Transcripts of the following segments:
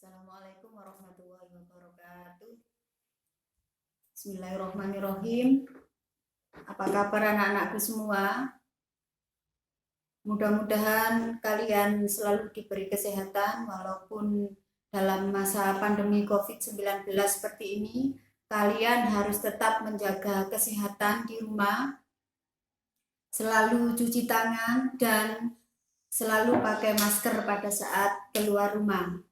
Assalamualaikum warahmatullahi wabarakatuh. Bismillahirrahmanirrahim. Apa kabar anak-anakku semua? Mudah-mudahan kalian selalu diberi kesehatan walaupun dalam masa pandemi COVID-19 seperti ini, kalian harus tetap menjaga kesehatan di rumah, selalu cuci tangan dan selalu pakai masker pada saat keluar rumah.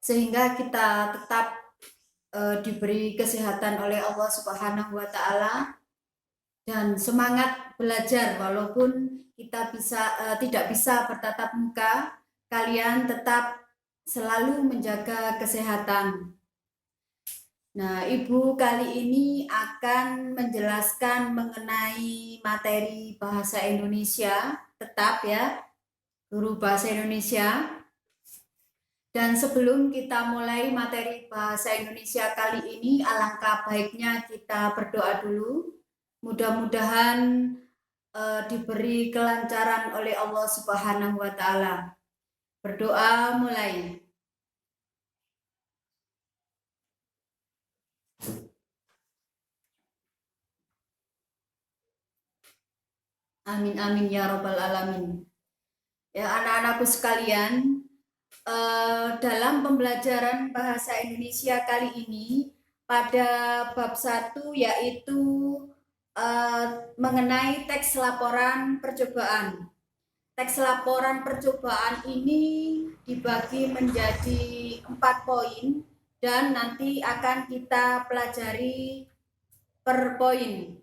Sehingga kita tetap diberi kesehatan oleh Allah Subhanahu wa Ta'ala dan semangat belajar walaupun kita tidak bisa bertatap muka, kalian tetap selalu menjaga kesehatan. Nah, Ibu kali ini akan menjelaskan mengenai materi bahasa Indonesia, tetap ya, guru bahasa Indonesia. Dan sebelum kita mulai materi bahasa Indonesia kali ini, alangkah baiknya kita berdoa dulu. Mudah-mudahan diberi kelancaran oleh Allah Subhanahu wa Ta'ala. Berdoa mulai. Amin amin ya robbal alamin. Ya anak-anakku sekalian, dalam pembelajaran bahasa Indonesia kali ini pada bab 1 yaitu mengenai teks laporan percobaan. Teks laporan percobaan ini dibagi menjadi 4 poin dan nanti akan kita pelajari per poin.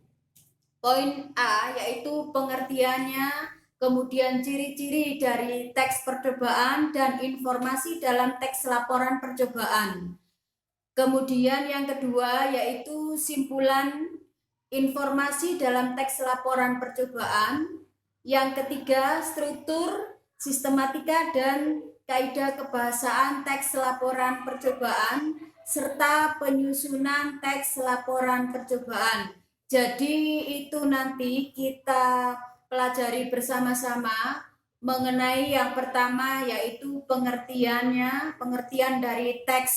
Poin A yaitu pengertiannya, kemudian ciri-ciri dari teks percobaan dan informasi dalam teks laporan percobaan. Kemudian yang kedua yaitu simpulan informasi dalam teks laporan percobaan. Yang ketiga, struktur, sistematika, dan kaidah kebahasaan teks laporan percobaan, serta penyusunan teks laporan percobaan. Jadi itu nanti kita pelajari bersama-sama mengenai yang pertama yaitu pengertian dari teks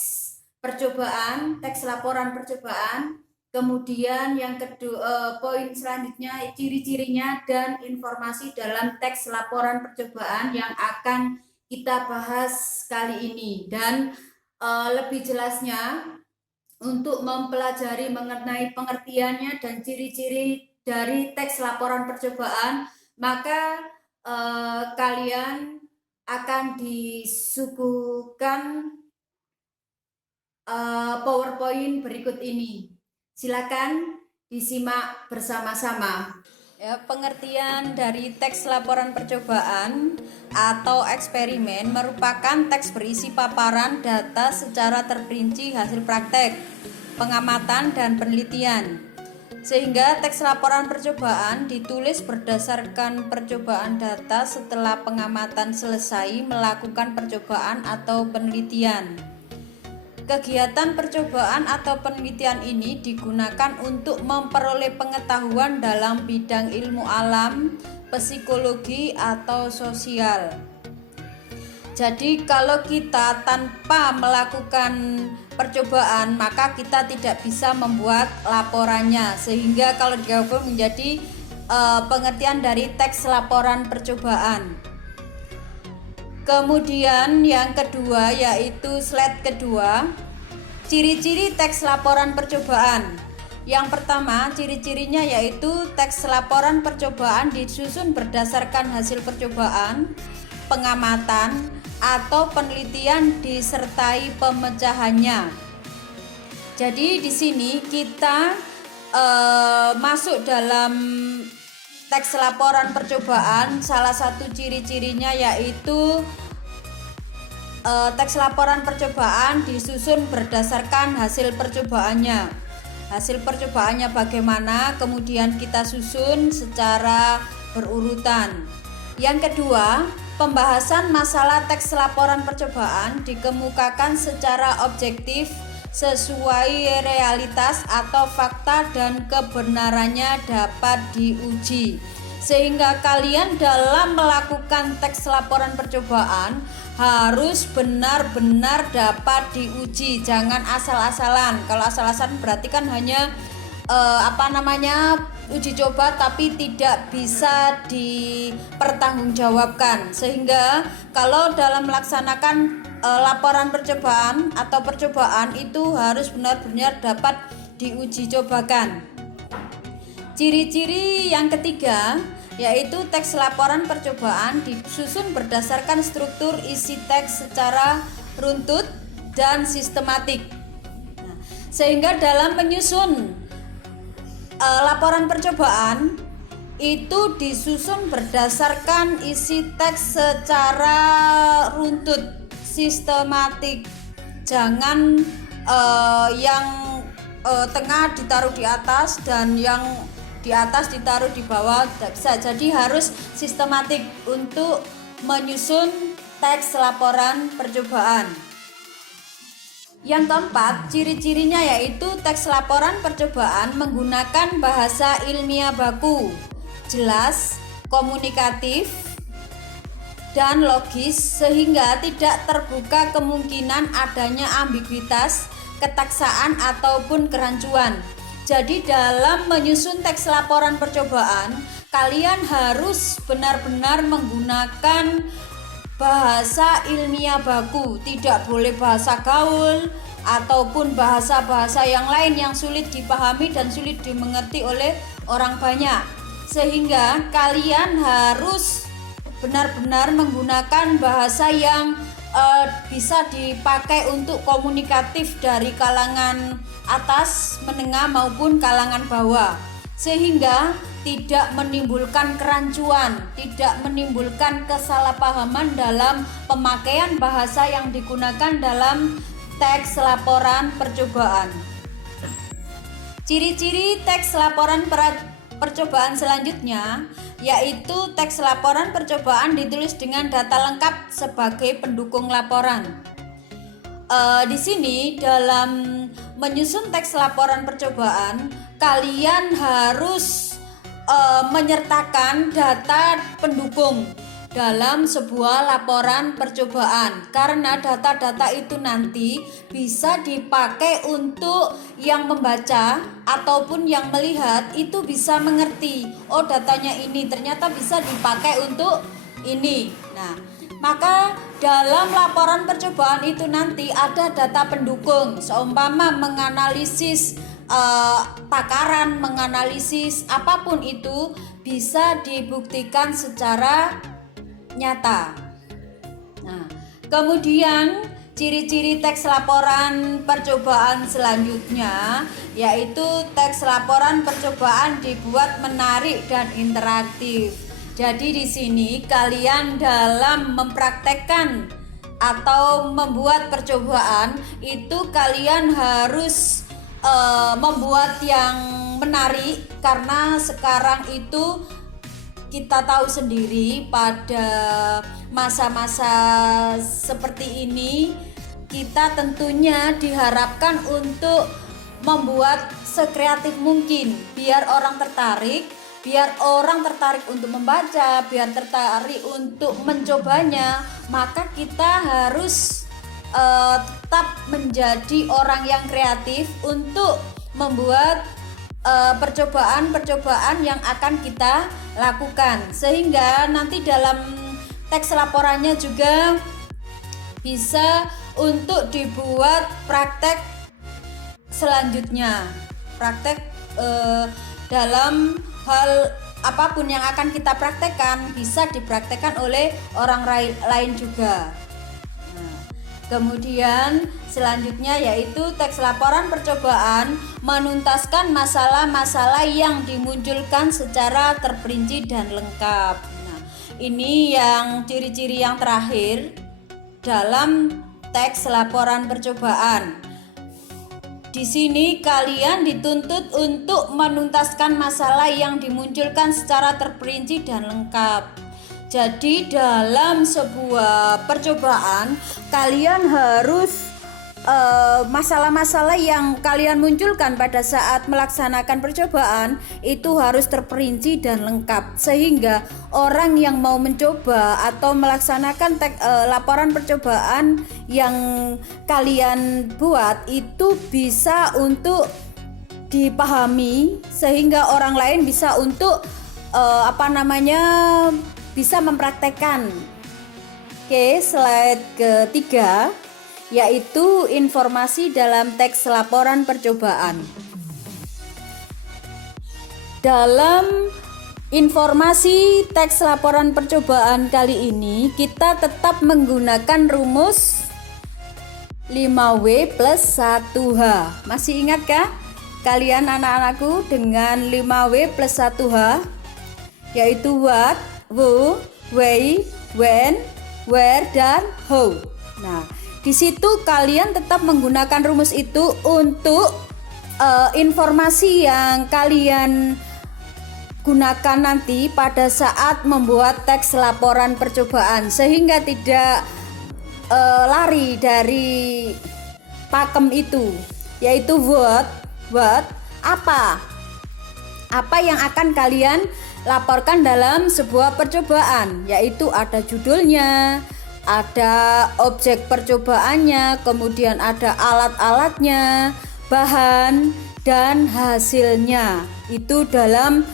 percobaan, teks laporan percobaan. Kemudian yang kedua, poin selanjutnya ciri-cirinya dan informasi dalam teks laporan percobaan yang akan kita bahas kali ini. Dan lebih jelasnya untuk mempelajari mengenai pengertiannya dan ciri-ciri dari teks laporan percobaan, maka kalian akan disuguhkan PowerPoint berikut ini. Silakan disimak bersama-sama. Ya, pengertian dari teks laporan percobaan atau eksperimen merupakan teks berisi paparan data secara terperinci hasil praktek, pengamatan, dan penelitian. Sehingga teks laporan percobaan ditulis berdasarkan percobaan data setelah pengamatan selesai melakukan percobaan atau penelitian. Kegiatan percobaan atau penelitian ini digunakan untuk memperoleh pengetahuan dalam bidang ilmu alam, psikologi, atau sosial. Jadi kalau kita tanpa melakukan percobaan, maka kita tidak bisa membuat laporannya. Sehingga kalau digabung menjadi pengertian dari teks laporan percobaan. Kemudian yang kedua yaitu slide kedua, ciri-ciri teks laporan percobaan. Yang pertama, ciri-cirinya yaitu teks laporan percobaan disusun berdasarkan hasil percobaan, pengamatan, atau penelitian disertai pemecahannya. Jadi di sini kita masuk dalam teks laporan percobaan, salah satu ciri-cirinya yaitu teks laporan percobaan disusun berdasarkan hasil percobaannya. Hasil percobaannya bagaimana, kemudian kita susun secara berurutan. Yang kedua, pembahasan masalah teks laporan percobaan dikemukakan secara objektif sesuai realitas atau fakta dan kebenarannya dapat diuji. Sehingga kalian dalam melakukan teks laporan percobaan harus benar-benar dapat diuji, jangan asal-asalan. Kalau asal-asalan berarti kan hanya uji coba tapi tidak bisa dipertanggungjawabkan. Sehingga kalau dalam melaksanakan laporan percobaan atau percobaan itu harus benar-benar dapat diuji cobakan. Ciri-ciri yang ketiga yaitu teks laporan percobaan disusun berdasarkan struktur isi teks secara runtut dan sistematik. Sehingga dalam menyusun laporan percobaan itu disusun berdasarkan isi teks secara runtut, sistematik. Jangan yang tengah ditaruh di atas dan yang di atas ditaruh di bawah, tidak bisa. Jadi harus sistematik untuk menyusun teks laporan percobaan. Yang keempat, ciri-cirinya yaitu teks laporan percobaan menggunakan bahasa ilmiah baku, jelas, komunikatif, dan logis sehingga tidak terbuka kemungkinan adanya ambiguitas, ketaksaan, ataupun kerancuan. Jadi dalam menyusun teks laporan percobaan, kalian harus benar-benar menggunakan bahasa ilmiah baku, tidak boleh bahasa gaul ataupun bahasa-bahasa yang lain yang sulit dipahami dan sulit dimengerti oleh orang banyak. Sehingga kalian harus benar-benar menggunakan bahasa yang bisa dipakai untuk komunikatif dari kalangan atas, menengah maupun kalangan bawah, sehingga tidak menimbulkan kerancuan, tidak menimbulkan kesalahpahaman dalam pemakaian bahasa yang digunakan dalam teks laporan percobaan. Ciri-ciri teks laporan percobaan selanjutnya yaitu teks laporan percobaan ditulis dengan data lengkap sebagai pendukung laporan. Di sini dalam menyusun teks laporan percobaan, kalian harus menyertakan data pendukung dalam sebuah laporan percobaan, karena data-data itu nanti bisa dipakai untuk yang membaca ataupun yang melihat itu bisa mengerti, oh datanya ini ternyata bisa dipakai untuk ini. Nah, maka dalam laporan percobaan itu nanti ada data pendukung, seumpama menganalisis takaran, menganalisis apapun itu bisa dibuktikan secara nyata. Nah, kemudian ciri-ciri teks laporan percobaan selanjutnya yaitu teks laporan percobaan dibuat menarik dan interaktif. Jadi di sini kalian dalam mempraktekkan atau membuat percobaan itu kalian harus membuat yang menarik, karena sekarang itu kita tahu sendiri pada masa-masa seperti ini kita tentunya diharapkan untuk membuat sekreatif mungkin biar orang tertarik, untuk membaca, biar tertarik untuk mencobanya. Maka kita harus tetap menjadi orang yang kreatif untuk membuat percobaan yang akan kita lakukan, sehingga nanti dalam teks laporannya juga bisa untuk dibuat praktek selanjutnya, dalam hal apapun yang akan kita praktekkan bisa dipraktekkan oleh orang lain juga. Kemudian selanjutnya yaitu teks laporan percobaan menuntaskan masalah-masalah yang dimunculkan secara terperinci dan lengkap. Nah, ini yang ciri-ciri yang terakhir dalam teks laporan percobaan. Di sini kalian dituntut untuk menuntaskan masalah yang dimunculkan secara terperinci dan lengkap. Jadi dalam sebuah percobaan kalian harus masalah-masalah yang kalian munculkan pada saat melaksanakan percobaan itu harus terperinci dan lengkap, sehingga orang yang mau mencoba atau melaksanakan laporan percobaan yang kalian buat itu bisa untuk dipahami, sehingga orang lain bisa untuk bisa mempraktekkan. Oke, slide ketiga, yaitu informasi dalam teks laporan percobaan. Dalam informasi teks laporan percobaan kali ini, kita tetap menggunakan rumus 5W plus 1H. Masih ingatkah kalian anak-anakku dengan 5W plus 1H? Yaitu what, who, why, when, where, dan how. Nah, di situ kalian tetap menggunakan rumus itu untuk informasi yang kalian gunakan nanti pada saat membuat teks laporan percobaan, sehingga tidak lari dari pakem itu, yaitu what, apa yang akan kalian laporkan dalam sebuah percobaan, yaitu ada judulnya, ada objek percobaannya, kemudian ada alat-alatnya, bahan, dan hasilnya. Itu dalam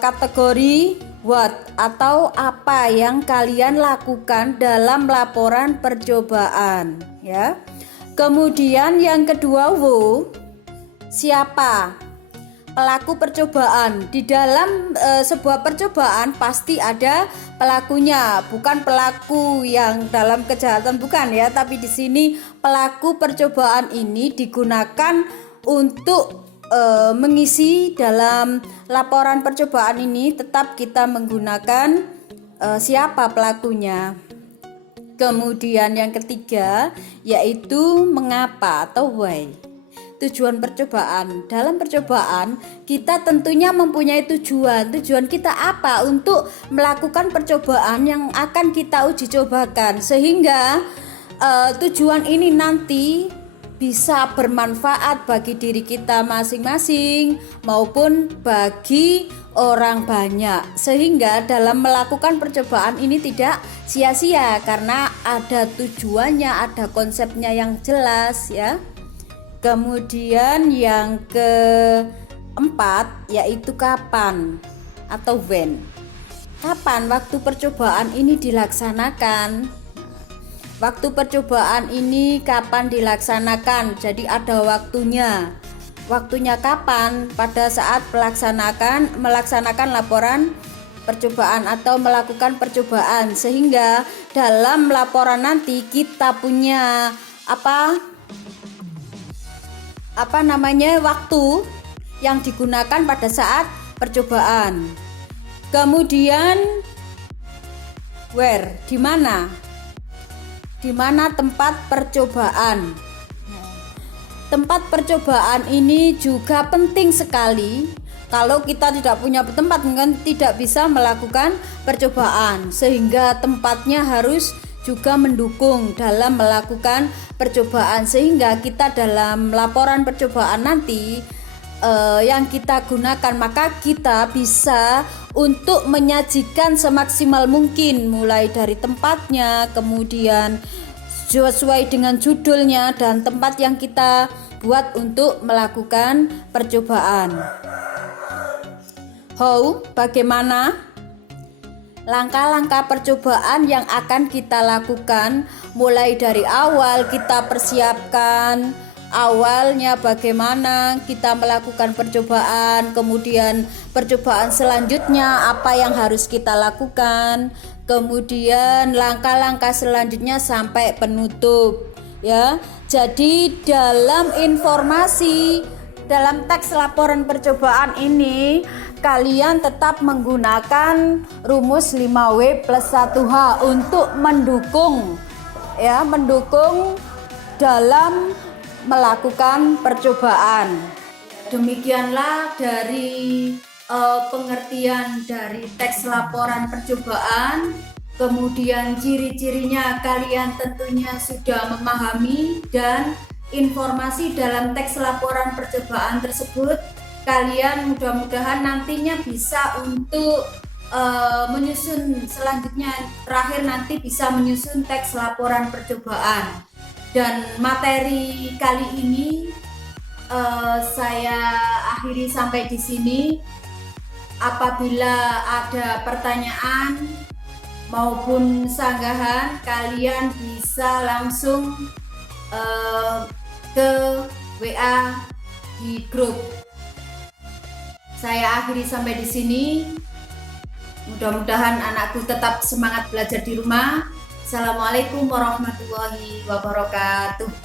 kategori what, atau apa yang kalian lakukan dalam laporan percobaan, ya. Kemudian yang kedua, wo, siapa pelaku percobaan. Di dalam sebuah percobaan pasti ada pelakunya, bukan pelaku yang dalam kejahatan, bukan ya, tapi di sini pelaku percobaan ini digunakan untuk mengisi dalam laporan percobaan ini. Tetap kita menggunakan siapa pelakunya. Kemudian yang ketiga, yaitu mengapa atau why. Tujuan percobaan. Dalam percobaan kita tentunya mempunyai tujuan. Tujuan kita apa untuk melakukan percobaan yang akan kita uji cobakan, sehingga tujuan ini nanti bisa bermanfaat bagi diri kita masing-masing maupun bagi orang banyak, sehingga dalam melakukan percobaan ini tidak sia-sia karena ada tujuannya, ada konsepnya yang jelas, ya. Kemudian yang keempat, yaitu kapan atau when. Kapan waktu percobaan ini dilaksanakan? Waktu percobaan ini kapan dilaksanakan? Jadi ada waktunya. Waktunya kapan? Pada saat melaksanakan laporan percobaan atau melakukan percobaan, sehingga dalam laporan nanti kita punya waktu yang digunakan pada saat percobaan. Kemudian where, di mana tempat percobaan. Tempat percobaan ini juga penting sekali. Kalau kita tidak punya tempat, mungkin tidak bisa melakukan percobaan, sehingga tempatnya harus juga mendukung dalam melakukan percobaan, sehingga kita dalam laporan percobaan nanti yang kita gunakan, maka kita bisa untuk menyajikan semaksimal mungkin, mulai dari tempatnya, kemudian sesuai dengan judulnya dan tempat yang kita buat untuk melakukan percobaan. How, bagaimana? Langkah-langkah percobaan yang akan kita lakukan, mulai dari awal kita persiapkan awalnya bagaimana kita melakukan percobaan, kemudian percobaan selanjutnya apa yang harus kita lakukan, kemudian langkah-langkah selanjutnya sampai penutup, ya. Jadi dalam informasi dalam teks laporan percobaan ini kalian tetap menggunakan rumus 5W plus 1H untuk mendukung dalam melakukan percobaan. Demikianlah dari pengertian dari teks laporan percobaan kemudian ciri-cirinya kalian tentunya sudah memahami, dan informasi dalam teks laporan percobaan tersebut kalian mudah-mudahan nantinya bisa untuk menyusun selanjutnya, terakhir nanti bisa menyusun teks laporan percobaan. Dan materi kali ini saya akhiri sampai di sini. Apabila ada pertanyaan maupun sanggahan, kalian bisa langsung ke WA di grup. Saya akhiri sampai di sini. Mudah-mudahan anakku tetap semangat belajar di rumah. Assalamualaikum warahmatullahi wabarakatuh.